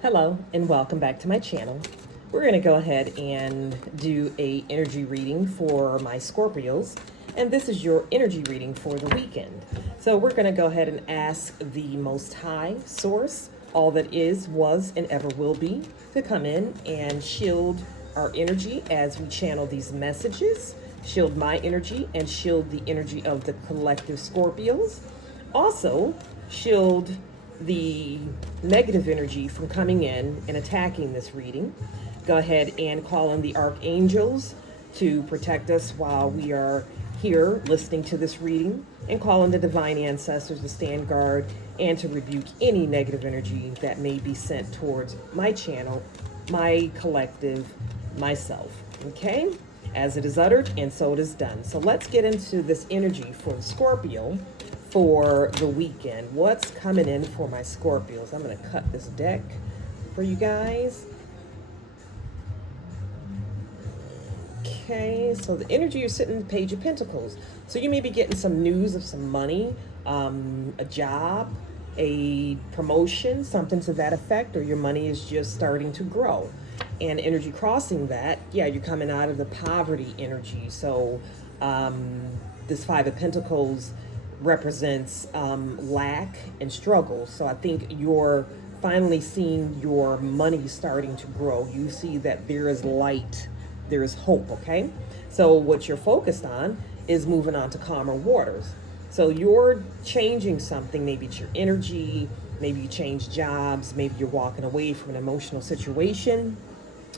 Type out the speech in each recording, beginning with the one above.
Hello and welcome back to my channel. We're going to go ahead and do a energy reading for my Scorpios, and this is your energy reading for the weekend. So we're going to go ahead and ask the Most High Source, all that is, was, and ever will be, to come in and shield our energy as we channel these messages, shield my energy and shield the energy of the collective Scorpios. Also, shield the negative energy from coming in and attacking this reading. Go ahead and call in the archangels to protect us while we are here listening to this reading, and call in the divine ancestors to stand guard and to rebuke any negative energy that may be sent towards my channel, my collective, myself. Okay? As it is uttered, and so it is done. So let's get into this energy for the Scorpio for the weekend. What's coming in for my Scorpios? I'm going to cut this deck for you guys. Okay, so the energy, you're sitting in the Page of Pentacles. So you may be getting some news of some money, a job, a promotion, something to that effect, or your money is just starting to grow. And energy crossing that, yeah, you're coming out of the poverty energy. So this Five of Pentacles represents lack and struggle. So I think you're finally seeing your money starting to grow. You see that there is light, there is hope, okay? So what you're focused on is moving on to calmer waters. So you're changing something, maybe it's your energy, maybe you change jobs, maybe you're walking away from an emotional situation,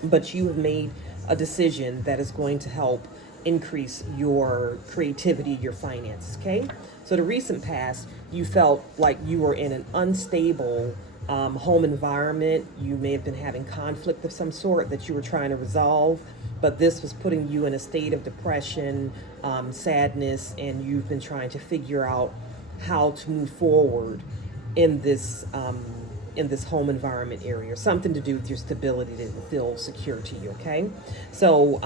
but you have made a decision that is going to help increase your creativity, your finances, okay? So the recent past, you felt like you were in an unstable home environment. You may have been having conflict of some sort that you were trying to resolve, but this was putting you in a state of depression, sadness, and you've been trying to figure out how to move forward in this home environment area, or something to do with your stability to feel secure to you, okay? So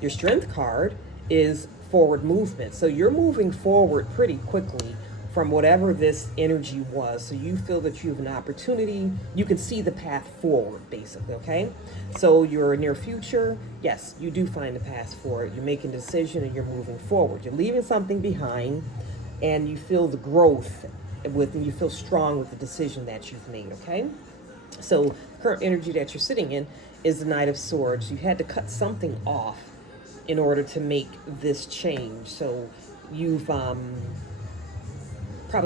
your Strength card is forward movement. So you're moving forward pretty quickly from whatever this energy was. So you feel that you have an opportunity. You can see the path forward, basically, okay? So your near future, yes, you do find the path forward. You're making a decision and you're moving forward. You're leaving something behind, and you feel the growth and you feel strong with the decision that you've made, okay? So the current energy that you're sitting in is the Knight of Swords. You had to cut something off in order to make this change. So you've probably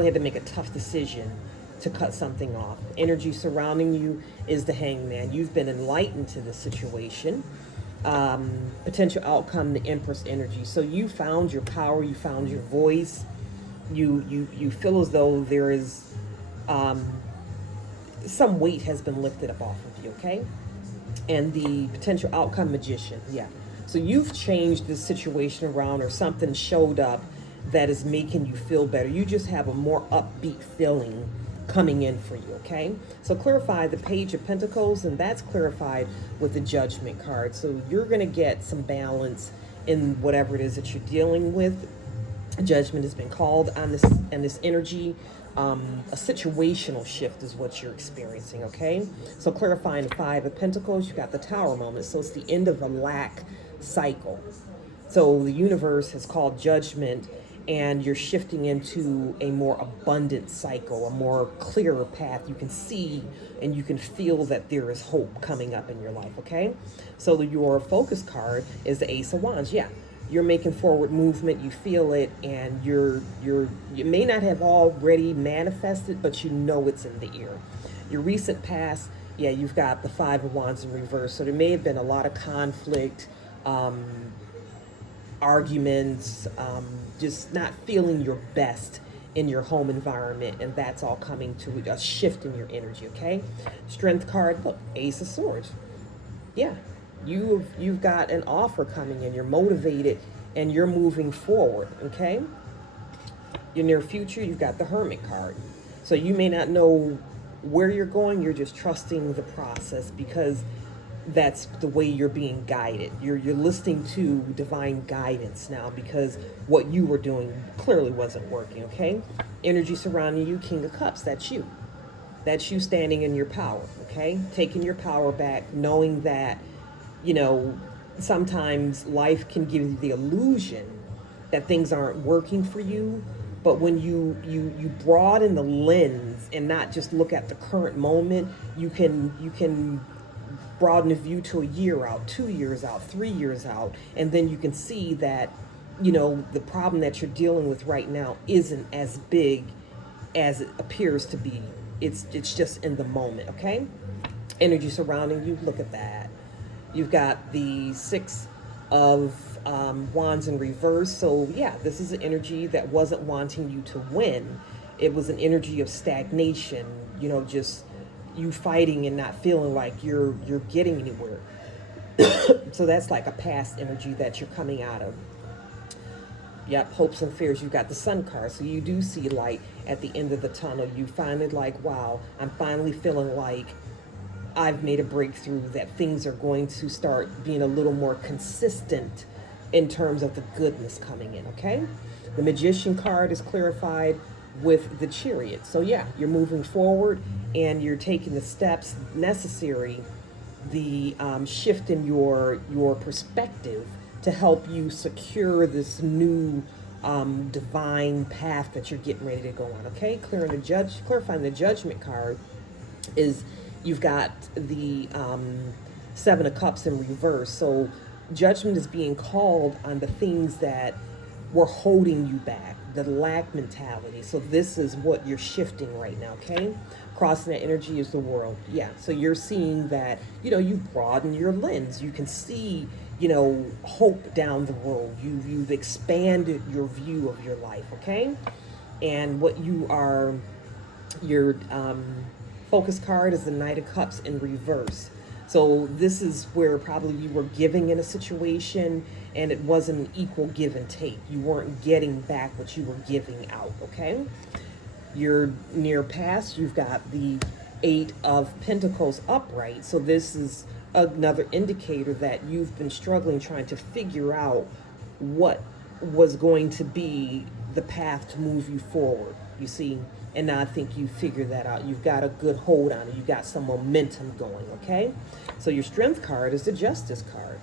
had to make a tough decision to cut something off. Energy surrounding you is the Hangman. You've been enlightened to this situation. Potential outcome, the Empress energy. So you found your power, you found your voice. You feel as though there is some weight has been lifted up off of you, okay? And the potential outcome, Magician, yeah. So you've changed this situation around, or something showed up that is making you feel better. You just have a more upbeat feeling coming in for you, okay? So clarify the Page of Pentacles, and that's clarified with the Judgment card. So you're going to get some balance in whatever it is that you're dealing with. Judgment has been called on this, and this energy, a situational shift is what you're experiencing, okay? So clarifying the Five of Pentacles, you got the Tower moment. So it's the end of a lack cycle. So the universe has called judgment, and you're shifting into a more abundant cycle, a more clearer path. You can see and you can feel that there is hope coming up in your life, okay? So your focus card is the Ace of Wands. Yeah, you're making forward movement, you feel it, and you may not have already manifested, but you know it's in the air. Your recent past, yeah, you've got the Five of Wands in reverse. So there may have been a lot of conflict, arguments, just not feeling your best in your home environment, and that's all coming to a shift in your energy, okay? Strength card, look, Ace of Swords. Yeah, you've got an offer coming in, you're motivated, and you're moving forward, okay? Your near future, you've got the Hermit card. So you may not know where you're going, you're just trusting the process, because that's the way you're being guided. You're listening to divine guidance now, because what you were doing clearly wasn't working, okay? Energy surrounding you, King of Cups, that's you. That's you standing in your power, okay? Taking your power back, knowing that, you know, sometimes life can give you the illusion that things aren't working for you. But when you broaden the lens and not just look at the current moment, you can broaden the view to a year out, 2 years out, 3 years out, and then you can see that, the problem that you're dealing with right now isn't as big as it appears to be. It's just in the moment, okay? Energy surrounding you, look at that. You've got the Six of Wands in reverse. So yeah, this is an energy that wasn't wanting you to win. It was an energy of stagnation, just you fighting and not feeling like you're getting anywhere. So that's like a past energy that you're coming out of. Yep, hopes and fears. You've got the Sun card, so you do see light at the end of the tunnel. You find it like, wow, I'm finally feeling like I've made a breakthrough, that things are going to start being a little more consistent in terms of the goodness coming in, okay? The Magician card is clarified with the Chariot. So yeah, you're moving forward and you're taking the steps necessary, the shift in your perspective to help you secure this new divine path that you're getting ready to go on, okay? Clarifying the Judgment card is you've got the Seven of Cups in reverse. So judgment is being called on the things that were holding you back, the lack mentality. So this is what you're shifting right now, okay? Crossing that energy is the World. Yeah, so you're seeing that, you've broadened your lens. You can see, hope down the road. You've expanded your view of your life, okay? And what your focus card is the Knight of Cups in reverse. So this is where probably you were giving in a situation and it wasn't an equal give and take. You weren't getting back what you were giving out, okay? Your near past, you've got the Eight of Pentacles upright. So this is another indicator that you've been struggling trying to figure out what was going to be the path to move you forward, you see. And now I think you figured that out. You've got a good hold on it. You've got some momentum going, okay? So your Strength card is the Justice card.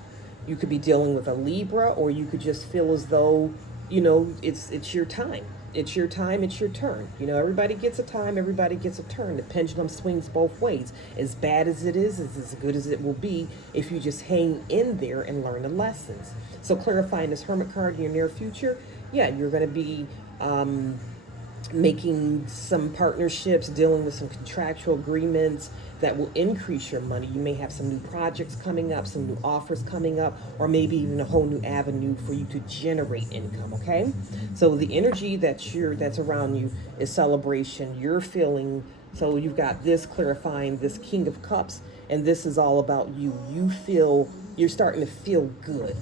You could be dealing with a Libra, or you could just feel as though, it's your time. It's your time, it's your turn. Everybody gets a time, everybody gets a turn. The pendulum swings both ways. As bad as it is as good as it will be if you just hang in there and learn the lessons. So clarifying this Hermit card in your near future, yeah, you're going to be making some partnerships, dealing with some contractual agreements that will increase your money. You may have some new projects coming up, some new offers coming up, or maybe even a whole new avenue for you to generate income, okay? So the energy that's around you is celebration. You're feeling, so you've got this clarifying, this King of Cups, and this is all about you. You're starting to feel good,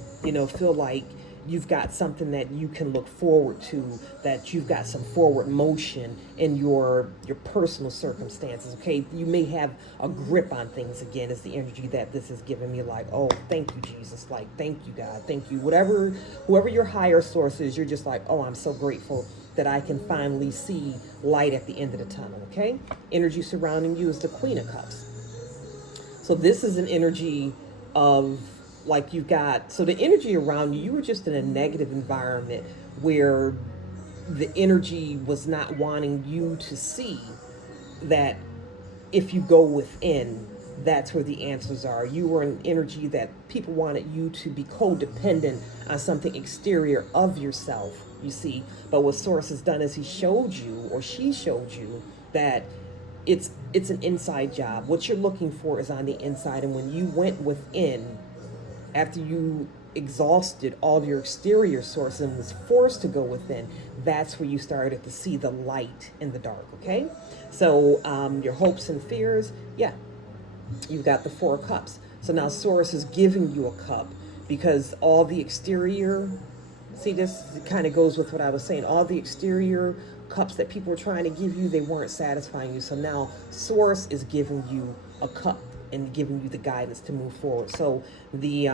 feel like you've got something that you can look forward to, that you've got some forward motion in your personal circumstances, okay? You may have a grip on things again, is the energy that this is giving me, like, oh, thank you, Jesus, like, thank you, God, thank you. Whoever your higher source is, you're just like, oh, I'm so grateful that I can finally see light at the end of the tunnel, okay? Energy surrounding you is the Queen of Cups. So this is an energy of, like, so the energy around you were just in a negative environment where the energy was not wanting you to see that if you go within, that's where the answers are. You were an energy that people wanted you to be codependent on something exterior of yourself, you see. But what Source has done is he showed you, or she showed you, that it's an inside job. What you're looking for is on the inside. And when you went within, after you exhausted all your exterior source and was forced to go within, that's where you started to see the light in the dark, okay? So your hopes and fears, yeah, you've got the Four of Cups. So now Source is giving you a cup because all the exterior, see, this kind of goes with what I was saying, all the exterior cups that people were trying to give you, they weren't satisfying you. So now Source is giving you a cup and giving you the guidance to move forward. So the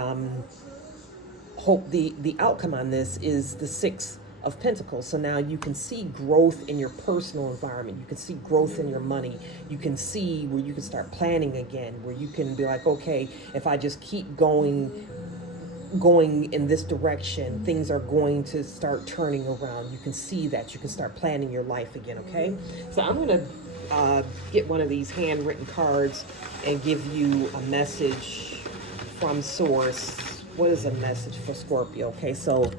outcome on this is the Six of Pentacles. So now you can see growth in your personal environment. You can see growth in your money. You can see where you can start planning again, where you can be like, okay, if I just keep going in this direction, things are going to start turning around. You can see that. You can start planning your life again, okay? So I'm going to get one of these handwritten cards and give you a message from Source. What is a message for Scorpio? Okay, so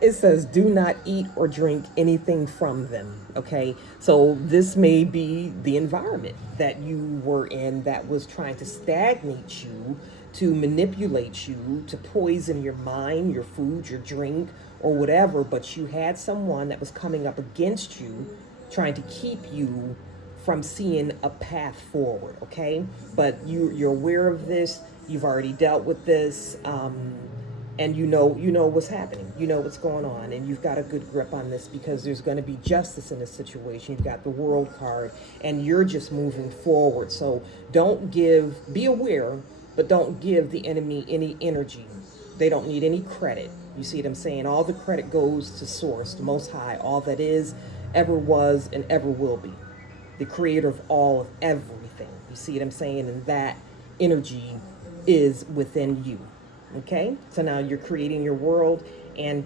it says, do not eat or drink anything from them. Okay, so this may be the environment that you were in that was trying to stagnate you, to manipulate you, to poison your mind, your food, your drink, or whatever. But you had someone that was coming up against you, trying to keep you from seeing a path forward. Okay, but you're aware of this. You've already dealt with this. And you know what's happening, you know what's going on, and you've got a good grip on this because there's going to be justice in this situation. You've got the World card, and you're just moving forward. So be aware, but don't give the enemy any energy. They don't need any credit. You see what I'm saying? All the credit goes to Source, the Most High, all that is, ever was, and ever will be, the creator of all of everything. You see what I'm saying? And that energy is within you. Okay, so now you're creating your world, and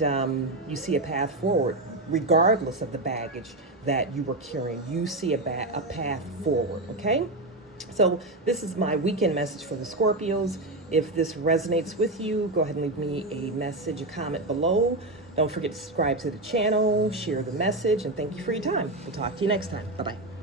you see a path forward, regardless of the baggage that you were carrying. You see a path forward. Okay, so this is my weekend message for the Scorpios. If this resonates with you, go ahead and leave me a message, a comment below. Don't forget to subscribe to the channel, share the message, and thank you for your time. We'll talk to you next time. Bye-bye.